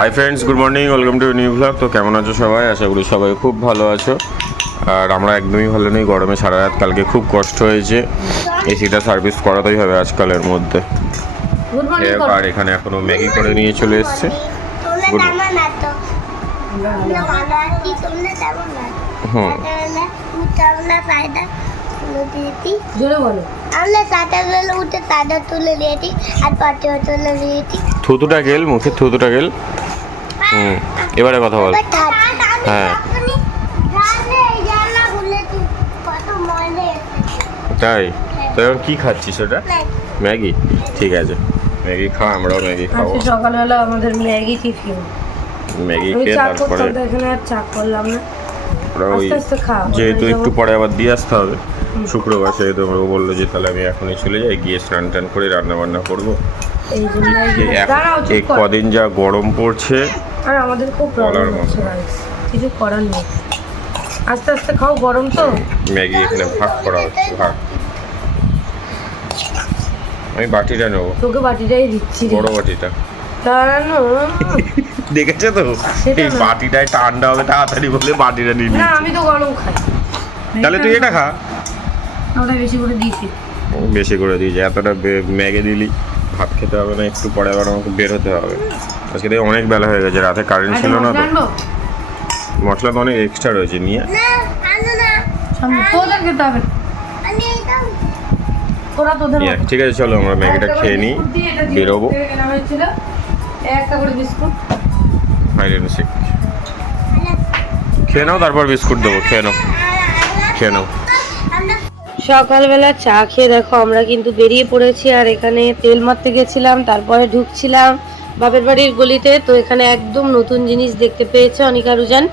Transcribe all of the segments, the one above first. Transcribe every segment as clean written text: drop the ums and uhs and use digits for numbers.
Hi friends, good morning, welcome to new blog. তো কেমন আছো সবাই? আশা করি সবাই খুব ভালো আছো। আর আমরা একদমই ভালো নেই, গরমে সারা রাত কালকে খুব কষ্ট হয়েছে। এসিটা সার্ভিস করাতেই হবে আজকালের মধ্যে। আর এখানে এখনো ম্যাগি করে নিয়ে চলে এসছে। হুম, থুতুটা গেল মুখে, থুতুটা গেল। হুম, এবারে কথা বল। হ্যাঁ, তাই তো এবার কি খাচ্ছিস? ওটা ম্যাগি? ঠিক আছে, ম্যাগি খাও, আমরাও ম্যাগি খাবো। সকালবেলা আমাদের ম্যাগি টিফিন, ম্যাগি খেয়ে তারপরে এখানে আর চা করলাম না। ওই যেহেতু একটু পরে আবার দিয়ে আসতে হবে শুক্রবার, সেহেতু ও বললো যে তাহলে আমি এখনই চলে যাই, গিয়ে স্নান টান করে রান্না বান্না করবো। এই কদিন যা গরম পড়ছে আর আমাদের খুব প্রবলেম হচ্ছে, কিছু করার নেই। আস্তে আস্তে খাও, গরম তো। ম্যাগি এখানে ভাগ করা হচ্ছে, ভাগ। আমি বাটিটা নেবো, তোকে বাটিটাই দিচ্ছি, বড় বাটিটা। দেখেছো তো, এই বাটিটাই ঠান্ডা হবে তাড়াতাড়ি বলে বাটিটা নিয়ে নিচ্ছি। না, আমি তো গরম খাই। তাহলে তুই এটা খা। ওটা বেশি করে দিয়েছি, বেশি করে দিয়েছি। এতটা ম্যাগি দিলি, ভাত খেতে হবে না, একটু পরে আবার আমাকে বের হতে হবে। আজকে দেখে অনেক বেলা হয়ে গেছে, রাতে কারেন্ট ছিল না তো। মশলা তো অনেক এক্সট্রা রয়েছে, নিয়ে ঠিক আছে। চলো আমরা ম্যাগিটা খেয়ে নিই, বেরোবো। খেয়ে নাও, তারপর বিস্কুট দেবো। খেয়ে নাও, খেয়ে নাও। সকালবেলা চা খেয়ে দেখো আমরা কিন্তু বেরিয়ে পড়েছি। আর এখানে তেল মারতে গেছিলাম, তারপরে ঢুকছিলাম বাপের বাড়ির গলিতে। তো এখানে একদম নতুন জিনিস দেখতে পেয়েছে অনিকা রুজান।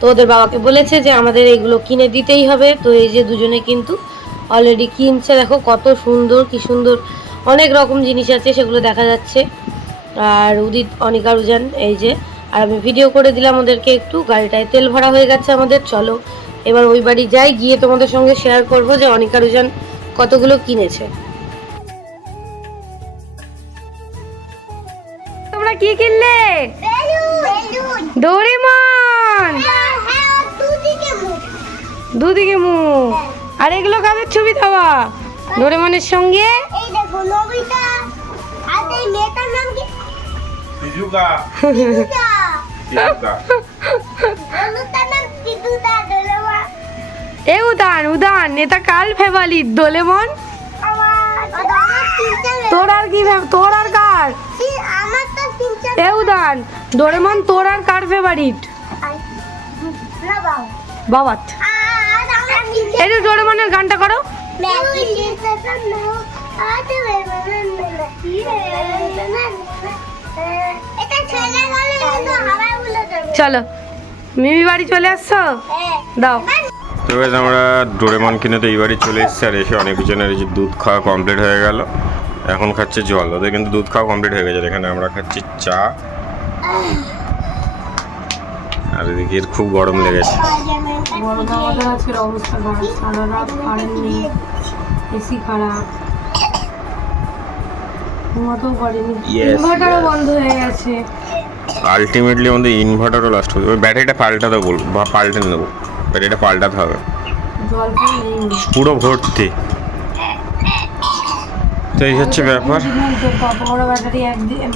তো ওদের বাবাকে বলেছে যে আমাদের এইগুলো কিনে দিতেই হবে। তো এই যে দুজনে কিন্তু অলরেডি কিনছে। দেখো কত সুন্দর, কি সুন্দর অনেক রকম জিনিস আছে, সেগুলো দেখা যাচ্ছে। আর উদিত, অনিকা রুজান এই যে, আর আমি ভিডিও করে দিলাম ওদেরকে একটু। গাড়িটায় তেল ভরা হয়ে গেছে আমাদের। চলো এবার ওই বাড়ি যাই, গিয়ে তোমাদের সঙ্গে শেয়ার করব যে অনিকা রুজান কতগুলো কিনেছে। তোমরা কি কিনলে? ডোরেমন, দুদিকে মুখ। আর এগুলো কাদের ছবি দেওয়া? ডোরেমনের সঙ্গে। এ উদান এটা কাল ফেভারিট ডোরেমন। তোর আর কি, তোর আর কার? এ উদান ডোরেমন, তোর আর কার ফেভারিট? বাবা, এই যে ডোরেমনের গানটা করো। চলো মিমি বাড়ি চলে আসছো, দাও। তো আমরা ডোরেমন কিনে তো এই বাড়ি চলে এসেছি। আর এসে অনেক জনের এই যে দুধ খাওয়া কমপ্লিট হয়ে গেল, এখন খাচ্ছে জল। ওদের কিন্তু দুধ খাওয়া কমপ্লিট হয়ে গেছে। এখানে আমরা খাচ্ছি চা। আর এদিকে খুব গরম লেগেছে। এসি খারাপ, ইনভার্টারও বন্ধ হয়ে গেছে। আলটিমেটলি আমাদের ইনভার্টারও লাস্ট হয়ে যাবে। ব্যাটারিটা পাল্টাতে বলবো বা পাল্টে নেবো, ব্যাটারিটা পাল্টাতে হবে, পুরো ভর্তি। তো এই হচ্ছে ব্যাপার। ব্যাটারি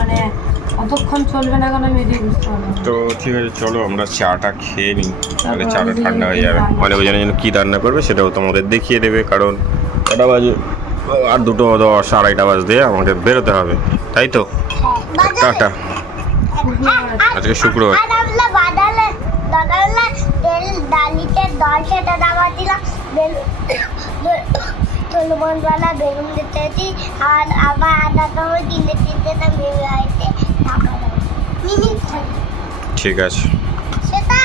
মানে অতক্ষণ চলবে না কেন আমি বুঝতে পারলাম। তো ঠিক আছে, চলো আমরা চাটা খেয়ে নিই, তাহলে চাটা ঠান্ডা হয়ে যাবে। অনেক জনের জন্য কী রান্না করবে সেটাও তোমাদের দেখিয়ে দেবে, কারণ কটা বাজে? আর 2:10, 2:30 বাজতে আমাদের বেরোতে হবে, তাই তো? টাটা। আজকে শুক্রবার। বেলুন দিতেছি আর আবার আধা সময় কিনতে ঠিক আছে, সেটা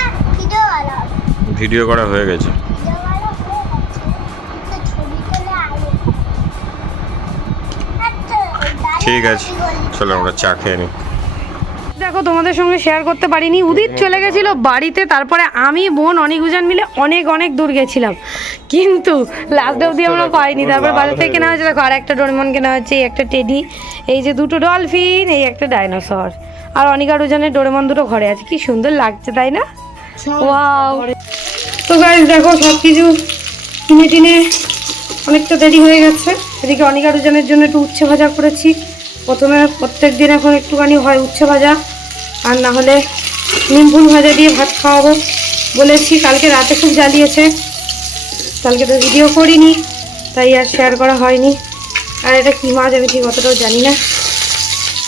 ভিডিও করা হয়ে গেছে। ঠিক আছে, চলো আমরা চা খেয়ে নিই। দেখো তোমাদের সঙ্গে শেয়ার করতে পারিনি, উদিত চলে গেছিল বাড়িতে, তারপরে আমি বোন অনিকুজান মিলে অনেক অনেক দূর গেছিলাম, কিন্তু লাস্ট অবধি আমরা পাইনি। তারপর বাজার থেকে কেনা হয়েছে, দেখো আর একটা ডোরেমন কেনা হচ্ছে, এই একটা টেডি, এই যে দুটো ডলফিন, এই একটা ডাইনোসর, আর অনিকা রুজানের ডোরেমন দুটো ঘরে আছে। কি সুন্দর লাগছে তাই না? ওয়াও। তো গাইস দেখো সব কিছু কিনে টিনে অনেকটা দেরি হয়ে গেছে। এদিকে অনিকা রুজানের জন্য একটু উচ্ছে ভাজা করেছি। প্রথমে প্রত্যেক দিন এখন একটুখানি হয় উচ্ছে ভাজা, আর না হলে নিম ফুল ভাজা দিয়ে ভাত খাওয়াবো বলেছি। কালকে রাতে খুব জ্বালিয়েছে, কালকে তো ভিডিও করিনি তাই আর শেয়ার করা হয়নি। আর এটা কী মাছ আমি ঠিক অতটাও জানি না,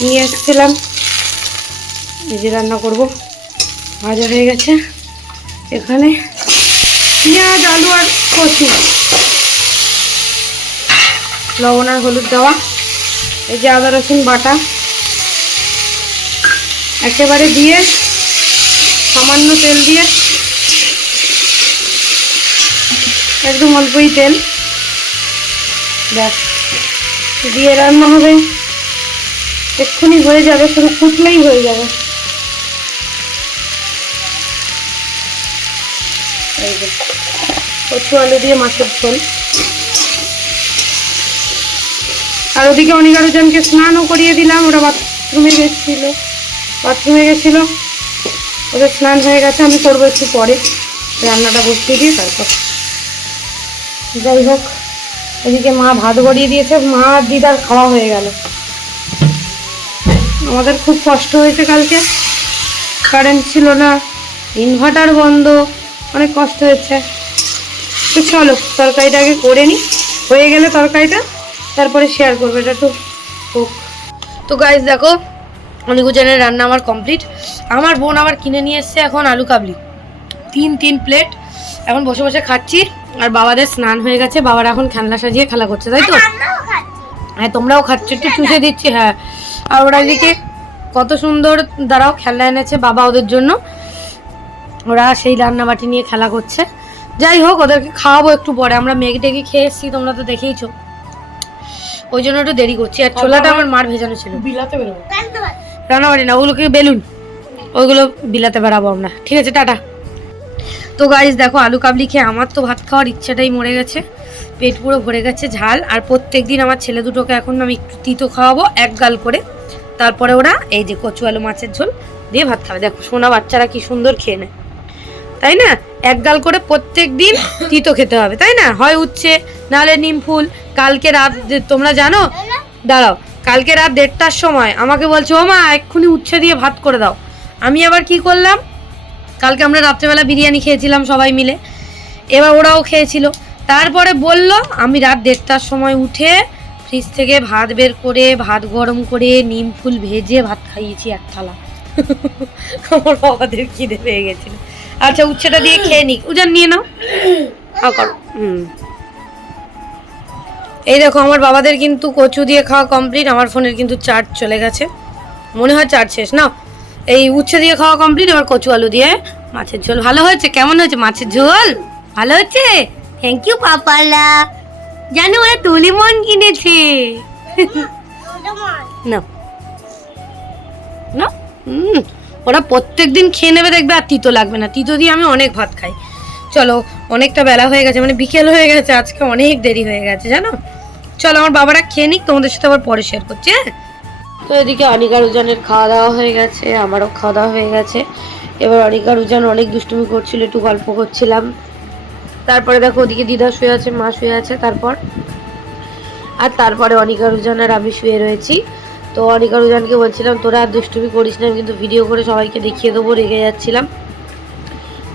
নিয়ে এসেছিলাম, নিজে রান্না করব। ভাজা হয়ে গেছে, এখানে পেঁয়াজ আলু আর কচু, লবণ আর হলুদ দেওয়া, এই যে আদা রসুন বাটা একেবারে দিয়ে, সামান্য তেল দিয়ে, একদম অল্পই তেল, ব্যাস দিয়ে রান্না হবে। এক্ষুনি হয়ে যাবে, শুধু ফুটলেই হয়ে যাবে। এই যে কচু আলু দিয়ে মাছের ঝোল। আর ওদিকে অনিকা রুজানকে স্নানও করিয়ে দিলাম, ওরা বাথরুমে গেছিলো, ওদের স্নান হয়ে গেছে। আমি করবো একটু পরে, রান্নাটা বসিয়ে দিয়ে তারপর। যাই হোক, এদিকে মা ভাত গড়িয়ে দিয়েছে, মা আর দিদার খাওয়া হয়ে গেল। আমাদের খুব কষ্ট হয়েছে কালকে, কারেন্ট ছিল না, ইনভার্টার বন্ধ, অনেক কষ্ট হয়েছে। তো চলো তরকারিটা আগে করে নিই, হয়ে গেলে তরকারিটা তারপরে শেয়ার করবো, এটা একটু হোক। তো গাইস দেখো অনিকুজানের রান্না আমার কমপ্লিট। আমার বোন আবার কিনে নিয়ে এসছে এখন আলু কাবলি, তিন প্লেট, এখন বসে বসে খাচ্ছি। আর বাবাদের স্নান হয়ে গেছে, বাবার এখন খেলনা সাজিয়ে খেলা করছে, তাই তো? হ্যাঁ তোমরাও খাচ্ছ, একটু চুষে দিচ্ছি। হ্যাঁ, আর ওরা এদিকে কত সুন্দর দাঁড়াও খেলনা এনেছে বাবা ওদের জন্য, ওরা সেই রান্নাবাটি নিয়ে খেলা করছে। যাই হোক, ওদেরকে খাওয়াবো একটু পরে। আমরা মেঘ টেগে খেয়ে এসেছি, তোমরা তো দেখেইছো, ওই জন্য একটু দেরি করছি। আর ছোলাটা আমার মার ভেজানো ছিল, বিলাতে বেরোবো, রান্নাবাড়ি না, ওগুলোকে বেলুন, ওইগুলো বিলাতে বেরাবো আমরা। ঠিক আছে, টাটা। তো গাইস দেখো আলু কাবলি খেয়ে আমার তো ভাত খাওয়ার ইচ্ছাটাই মরে গেছে, পেট পুরো ভরে গেছে ঝাল। আর প্রত্যেক দিন আমার ছেলে দুটোকে এখন আমি একটু তিতো খাওয়াবো এক গাল করে, তারপরে ওরা এই যে কচু আলু মাছের ঝোল দিয়ে ভাত খাবে। দেখো সোনা বাচ্চারা কি সুন্দর খেয়ে নেয়, তাই না? এক গাল করে প্রত্যেক দিন তিতো খেতে হবে, তাই না? হয় উচ্ছে, নাহলে নিম ফুল। কালকে রাত তোমরা জানো, দাঁড়াও, কালকে রাত 1:30টার সময় আমাকে বলছে ও মা এক্ষুনি উচ্ছে দিয়ে ভাত করে দাও। আমি আবার কি করলাম, কালকে আমরা রাত্রেবেলা বিরিয়ানি খেয়েছিলাম সবাই মিলে, এবার ওরাও খেয়েছিল। তারপরে বলল আমি রাত 1:30টার সময় উঠে ফ্রিজ থেকে ভাত বের করে, ভাত গরম করে, নিম ফুল ভেজে ভাত খাইয়েছি এক থালা। আমার বাবাদের খিদে পেয়ে গেছিল। আচ্ছা উচ্ছেটা দিয়ে খেয়ে নিক, উজান নিয়ে নাও, খাও করো। এই দেখো আমার বাবাদের কিন্তু কচু দিয়ে খাওয়া কমপ্লিট। আমার ফোনের কিন্তু চার্জ চলে গেছে, মনে হয় চার্জ শেষ। না, এই উচ্ছে দিয়ে খাওয়া কমপ্লিট, এবার কচু আলু দিয়ে মাছের ঝোল। ভালো হয়েছে? কেমন হয়েছে মাছের ঝোল? ভালো হয়েছে, থ্যাংক ইউ পাপালা। জানো ওরা তুলিমন কিনেছে না না, ওরা প্রত্যেক দিন খেয়ে নেবে, দেখবে আর তিতো লাগবে না। তিতো দিয়ে আমি অনেক ভাত খাই। চলো অনেকটা বেলা হয়ে গেছে, মানে বিকেল হয়ে গেছে, আজকে অনেক দেরি হয়ে গেছে জানো। চলো আমার বাবারা খেয়ে নিক, তোমাদের সাথে আবার পরে শেয়ার করছি। হ্যাঁ, তো এদিকে অনিকা রুজানের খাওয়া দাওয়া হয়ে গেছে, আমারও খাওয়া দাওয়া হয়ে গেছে। এবার অনিকা রুজান অনেক দুষ্টুমি করছিল, একটু গল্প করছিলাম। তারপরে দেখো ওদিকে দিদা শুয়ে আছে, মা শুয়ে আছে, তারপরে অনিকা রুজান আর আমি শুয়ে রয়েছি। তো অনিকা রুজানকে বলছিলাম তোরা আর দুষ্টুমি করিস না, কিন্তু ভিডিও করে সবাইকে দেখিয়ে দেবো, রেগে যাচ্ছিলাম।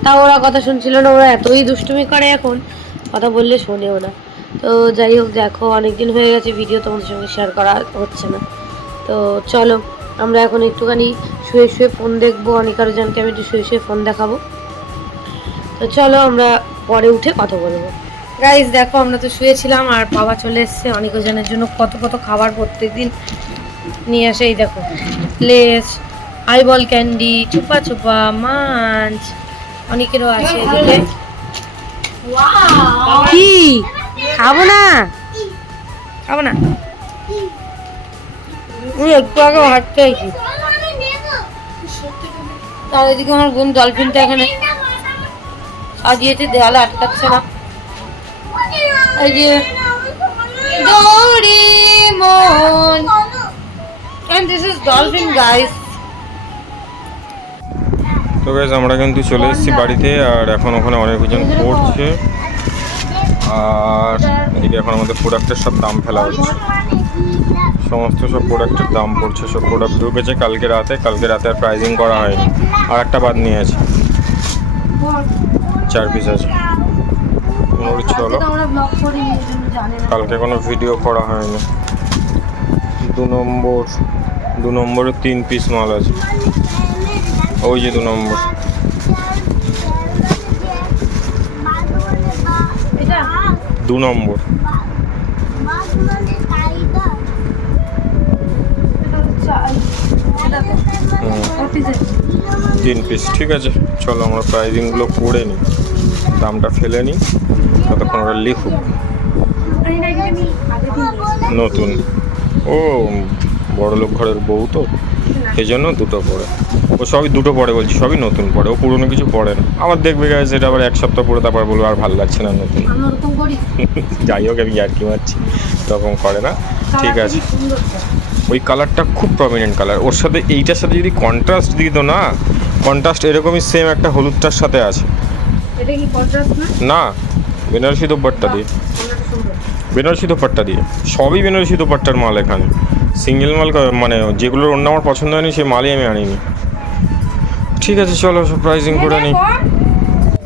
তাও ওরা কথা শুনছিল না, ওরা এতই দুষ্টুমি করে এখন, কথা বললে শোনেও না। তো যাই হোক দেখো অনেকদিন হয়ে গেছে ভিডিও তোমাদের সঙ্গে শেয়ার করা হচ্ছে না। তো চলো আমরা এখন একটুখানি শুয়ে শুয়ে ফোন দেখবো, অনিকা রুজানকে আমি একটু শুয়ে শুয়ে ফোন দেখাবো। তো চলো আমরা পরে উঠে কথা বলবো। গাইস দেখো আমরা তো শুয়েছিলাম, আর বাবা চলে এসছে অনিকা রুজানের জন্য কত কত খাবার প্রত্যেকদিন নিয়ে আসে। এই দেখো less, eyeball candy, Chupa Chupa, মাছ, অনেকেরও আছে এদিকে। কি খাবো না, খাবো না, একটু আগে ভাত খাইছি। আর এদিকে আমার বোন ডলফিনটা এখানে সাজিয়েছে, দেওয়ালে আটকাচ্ছে না। এই যে Doraemon, and this is dolphin guys. তো গাইস আমরা কিন্তু চলে এসেছি বাড়িতে, আর এখন ওখানে অনেকজন পড়ছে, আর এদিকে এখন আমাদের প্রোডাক্টের সব দাম ফেলা হচ্ছে, সমস্ত সব প্রোডাক্টের দাম পড়ছে। সব প্রোডাক্ট ঢুকেছে কালকে রাতে আর প্রাইজিং করা হয়নি, আর একটা বাদ নিয়ে আছে, 4 পিস আছে। চলো, কালকে কোনো ভিডিও করা হয়নি। 2 নম্বরে 3 পিস মাল আছে, ওই যে 2 নম্বর। এটা 2 নম্বর, তিন পিস। ঠিক আছে, চলো আমরা প্রাইজিংগুলো করে নিই, দামটা ফেলে নিই, ততক্ষণ ওরা লিখুক। নতুন, ও বড়লোক ঘরের বউ তো, এই জন্য 2টো পরে। ও সবই 2টো পরে বলছি, সবই নতুন পরে, ও পুরোনো কিছু পরে না। আবার দেখবে গাইস এটা আবার 1 সপ্তাহ পরে তারপর বলবো আর ভালো লাগছে না নতুন। যাই হোক, আমি আর কি মারছি, এরকম করে না। ঠিক আছে, ওই কালারটা খুব প্রমিনেন্ট কালার, ওর সাথে এইটার সাথে যদি কন্ট্রাস্ট দিত না, কন্ট্রাস্ট এরকমই সেম একটা হলুদটার সাথে আছে। এটা কি কন্ট্রাস্ট না? না, বেনারসি দোপাট্টা দিয়ে, বেনারসি দোপাট্টা দিয়ে, সবই বেনারসি দোপাট্টার মাল এখানে। সিঙ্গেল মাল মানে যেগুলোর অন্য আমার পছন্দ হয়নি সেই মালই আমি আনিনি। ঠিক আছে, চলো সব প্রাইজিং করে নিই।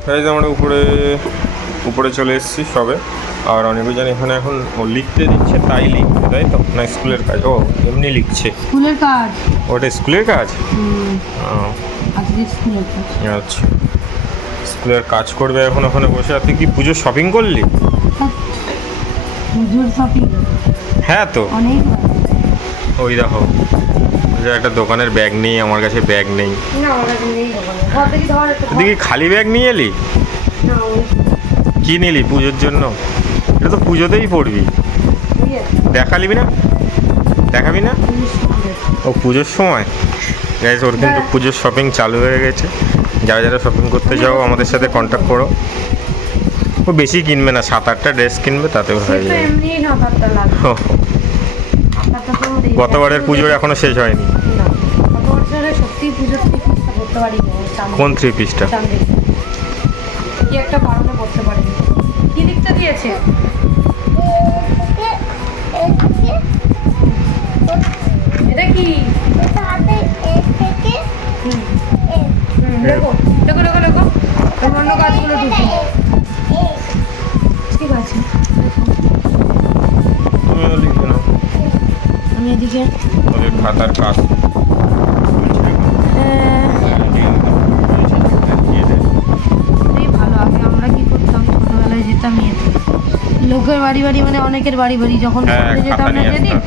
প্রাইজ আমরা উপরে চলে এসেছি সবে, আর অনেকজন এখানে এখন ও লিখতে দিচ্ছে, তাই লিখতে, তাই তো না স্কুলের কাজ? ও এমনি লিখছে, স্কুলের কাজ। ওটা স্কুলের কাজ? আজকে স্কুলের কাজ। আচ্ছা, স্কুলের কাজ করবে এখন ওখানে বসে। আর তুই কি পুজোর শপিং করলি? পুজোর শপিং? হ্যাঁ তো, অনেক। ওই দেখো, যে একটা দোকানের ব্যাগ নেই, আমার কাছে ব্যাগ নেই। না, আমার কাছে নেই দোকানে। ঘর থেকে ধর একটা। তুই কি খালি ব্যাগ নিয়ে এলি? না, কি নিলি পুজোর জন্য? এটা তো পুজোতেই পড়বি, দেখালিবি না, দেখাবি না? ও পুজোর সময় গাইস, ওর কিন্তু পুজোর শপিং চালু হয়ে গেছে। যারা যারা শপিং করতে যাও আমাদের সাথে কন্ট্যাক্ট করো। ও বেশি কিনবে না, 7-8টা ড্রেস কিনবে, তাতেও হয়ে যাবে। এমনি না, পাত্তা লাগবে। গতবারের পুজোর এখনো শেষ হয়নি। গত বছরে সত্যি পুজোর 3 পিসটা করতে পারিনি। কোন 3 পিসটা? কি একটা কারণে করতে পারিনি। কি লিখতে দিয়েছে? এটা কি? লেখো লেখো লেখো লেখো, অন্য কাজগুলো ঢুকি। ঠিক আছে, তুমিও লিখবে না? আমি এদিকে ওদের খাতার কাজ ভালো। আগে আমরা কি করতাম, ছোটবেলায় যেতাম ইয়েতে, লোকের বাড়ি বাড়ি, মানে অনেকের বাড়ি বাড়ি যখন ঘুরতে যেতাম না, যেদিন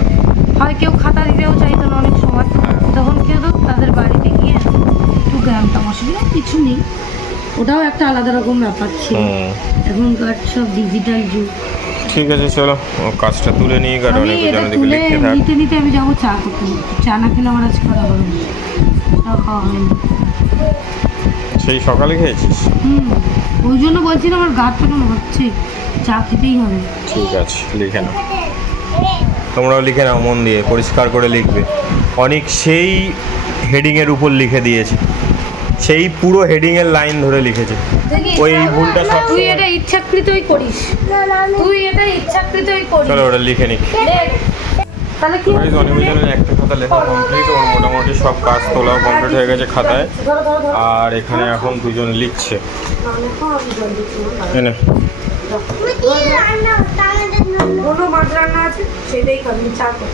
হয় কেউ খাতা দিতেও চাইতো না অনেক সময়, তখন কেউ তো তাদের বাড়িতে গিয়ে একটু গ্রামটা অসুবিধা কিছু নেই, ওটাও একটা আলাদা রকম ব্যাপার ছিল। এখনকার সব ডিজিটাল যুগ। ঠিক আছে, চলো কাজটা তুলে নিই, কারণ আমি এটা তুলে নিতে নিতে আমি যাবো চা করতে। চা না খেলে আমার আজকে খাওয়া হবে না, চা খাওয়া হয়নি। সেই সকালে খেয়েছিস? ওই জন্য বলছিলাম, আমার গাটা কেমন হচ্ছে, চা খেতেই হবে। ঠিক আছে, লিখে নাও, তোমরাও লিখে নাও, মন দিয়ে পরিষ্কার করে লিখবে। অনেক সেই হেডিংয়ের উপর লিখে দিয়েছে, সেই পুরো হেডিংয়ের লাইন ধরে লিখেছে। ওই ভুলটা সব তুই এটা ইচ্ছাকৃতই করিস, তুই এটা ইচ্ছাকৃতই করিস। চলো ওটা লিখে নিক। তাহলে কি অনেকজনের একটা খাতা লেখা কমপ্লিট, ওর মোটামুটি সব কাজ তোলাও কমপ্লিট হয়ে গেছে খাতায়, আর এখানে এখন দুজন লিখছে। এনে কোনো মাছ রান্না আছে সেটাই খাবি, চা কর।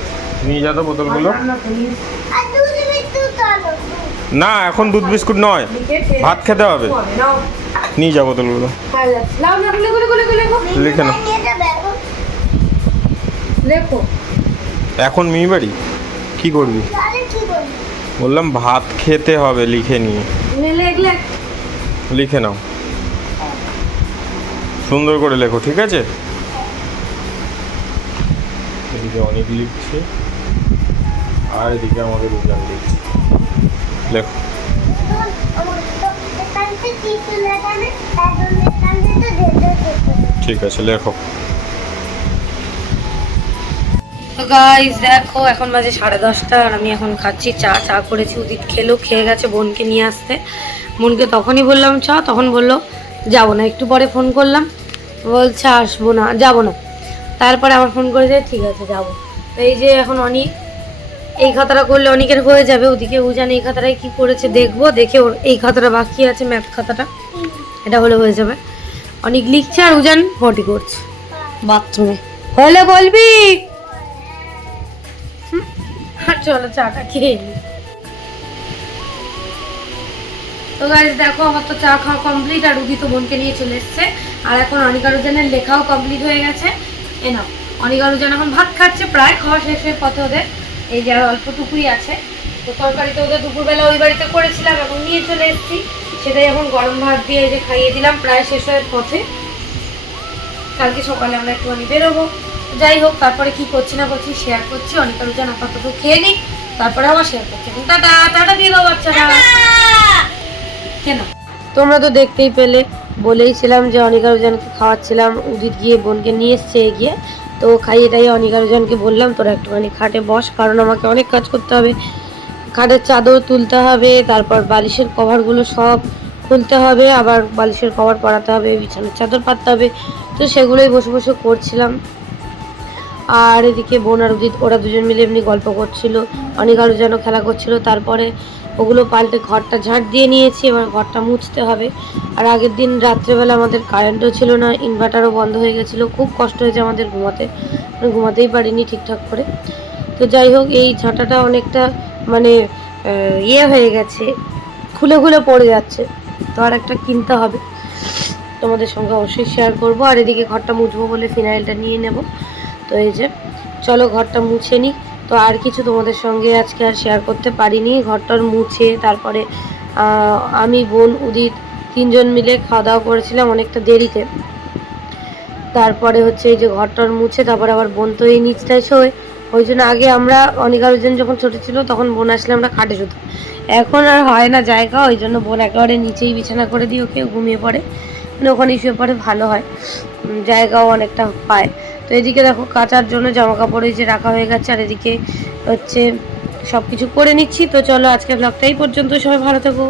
নিয়ে যা তো বোতলগুলো। না, এখন দুধ বিস্কুট নয়, ভাত খেতে হবে। নিয়ে যা বোতলগুলো, লিখে না। লেখো। এখন মেয়ে বাড়ি কি করবি? বললাম ভাত খেতে হবে, লিখে নিয়ে লিখে নাও, সুন্দর করে লেখো, ঠিক আছে? এদিকে অনেক লিখছে, আর এদিকে আমাদের উজান লিখছে, লেখো। তো কিছু লেখা নেই, তার জন্য কাছে তো যেতে। ঠিক আছে, লেখো। তো গাইস দেখো এখন বাজে 10:30 আর আমি এখন খাচ্ছি চা। চা করেছি, উদিত খেলো, খেয়ে গেছে বোনকে নিয়ে আসতে। বোনকে তখনই বললাম চা, তখন বললো যাবো না। একটু পরে ফোন করলাম, বলছে আসবো না, যাবো না। তারপরে আমার ফোন করে যায়, ঠিক আছে যাবো। তো এই যে এখন অনেক এই খাতাটা করলে অনেকের হয়ে যাবে। ওদিকে উজান এই খাতাটায় কি করেছে দেখবো, দেখে ওর এই খাতাটা বাকি আছে, ম্যাথ খাতাটা, এটা হলে হয়ে যাবে। অনেক লিখছে আর উজান পটি করছে বাথরুমে। হলে বলবি। চলো চাটা খেয়ে নিই। তো গাইস দেখো আমার তো চা খাওয়া কমপ্লিট আর রুগী তো বোনকে নিয়ে চলে এসছে। আর এখন অনিকারুজানের লেখাও কমপ্লিট হয়ে গেছে। এ নাও, অনিকারুজান এখন ভাত খাচ্ছে, প্রায় খাওয়া শেষ হয়ে পথে ওদের। এই যে আর অল্পটুকুই আছে। তো তরকারিতে ওদের দুপুরবেলা ওই বাড়িতে করেছিলাম, এখন নিয়ে চলে এসেছি। সেটাই এখন গরম ভাত দিয়ে এই যে খাইয়ে দিলাম, প্রায় শেষ হয়ে পথে। কালকে সকালে আমরা একটুখানি বেরোবো। যাই হোক, তারপরে কি করছি না করছি শেয়ার করছি। অনিকারুজান আপাতত খেয়ে নিই, তারপরে আবার শেয়ার করছি। টাটা টাটা দিয়ে দাও বাচ্চারা। কেন তোমরা তো দেখতেই পেলে, বলেইছিলাম যে অনিকারুজানকে খাওয়াচ্ছিলাম, উদিত গিয়ে বোনকে নিয়ে এসছে এগিয়ে। তো খাইয়ে টাইয়ে অনিকারুজানকে বললাম তোরা একটুখানি খাটে বস, কারণ আমাকে অনেক কাজ করতে হবে। খাটের চাদর তুলতে হবে, তারপর বালিশের কভারগুলো সব খুলতে হবে, আবার বালিশের কভার পরাতে হবে, বিছানার চাদর পাততে হবে। তো সেগুলোই বসে বসে করছিলাম। আর এদিকে বোন আর উদিত ওরা দুজন মিলে এমনি গল্প করছিল, অনিকারুজানও খেলা করছিল। তারপরে ওগুলো পাল্টে ঘরটা ঝাঁট দিয়ে নিয়েছি, এবার ঘরটা মুছতে হবে। আর আগের দিন রাত্রেবেলা আমাদের কারেন্টও ছিল না, ইনভার্টারও বন্ধ হয়ে গেছিলো, খুব কষ্ট হয়েছে আমাদের ঘুমাতেই পারিনি ঠিকঠাক করে। তো যাই হোক, এই ঝাঁটাটা অনেকটা মানে ইয়ে হয়ে গেছে, খুলে খুলে পড়ে যাচ্ছে। তো আর একটা কিনতে হবে, তোমাদের সঙ্গে অবশ্যই শেয়ার করব। আর এদিকে ঘরটা মুছবো বলে ফিনাইলটা নিয়ে নেব। তো এই যে চলো ঘরটা মুছে নিই। তো আর কিছু তোমাদের সঙ্গে আজকে আর শেয়ার করতে পারিনি। ঘরটার মুছে তারপরে আমি বোন উদিত তিনজন মিলে খাওয়া দাওয়া করেছিলাম অনেকটা দেরিতে। তারপরে হচ্ছে এই যে ঘরটার মুছে তারপরে আবার বোন তো এই নিচটায় শোয়। ওই জন্য আগে আমরা অনিকারুজন যখন ছোটো ছিল তখন বোন আসলে আমরা খাটে শুতাম। এখন আর হয় না জায়গা, ওই জন্য বোন একেবারে নিচেই বিছানা করে দিয়ে ওকে ঘুমিয়ে পড়ে, মানে ওখানেই শুয়ে পড়ে, ভালো হয়, জায়গাও অনেকটা পায়। তো এদিকে দেখো কাচার জন্য জামা কাপড় এই যে রাখা হয়ে গেছে, আর এদিকে হচ্ছে সব কিছু করে নিচ্ছি। তো চলো আজকে ব্লগটা এই পর্যন্ত, সবাই ভালো থেকো।